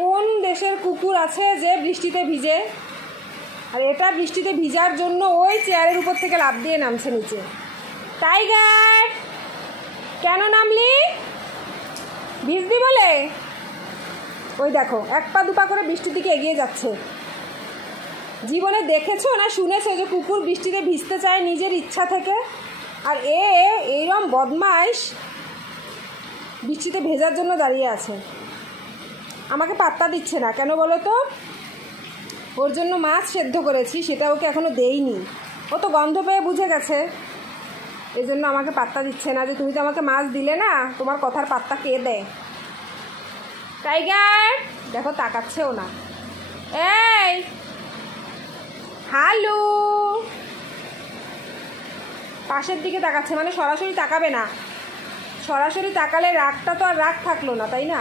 কোন দেশের কুকুর আছে যে বৃষ্টিতে ভিজে? আর এটা বৃষ্টিতে ভিজার জন্য ওই চেয়ারের উপর থেকে লাফ দিয়ে নামছে নিচে। টাইগার, কেন নামলি? ভিজবি বলে? ওই দেখো, এক পা দুপা করে বৃষ্টির দিকে এগিয়ে যাচ্ছে। জীবনে দেখেছো না শুনেছো যে কুকুর বৃষ্টিতে ভিজতে চায় নিজের ইচ্ছা থেকে? আর এইরকম বদমাইশ বৃষ্টিতে ভেজার জন্য দাঁড়িয়ে আছে, আমাকে পাত্তা দিচ্ছে না কেন বলো তো? ওর জন্য মাছ সেদ্ধ করেছি, সেটা ওকে এখনও দেইনি। ও তো গন্ধ পেয়ে বুঝে গেছে, এই জন্য আমাকে পাত্তা দিচ্ছে না যে তুমি তো আমাকে মাছ দিলে না, তোমার কথার পাত্তা কে দেয়? টাইগার দেখো, তাকাচ্ছেও না। এই হ্যালো, পাশের দিকে তাকাচ্ছে, মানে সরাসরি তাকাবে না। সরাসরি তাকালে রাগটা তো আর রাগ থাকলো না, তাই না?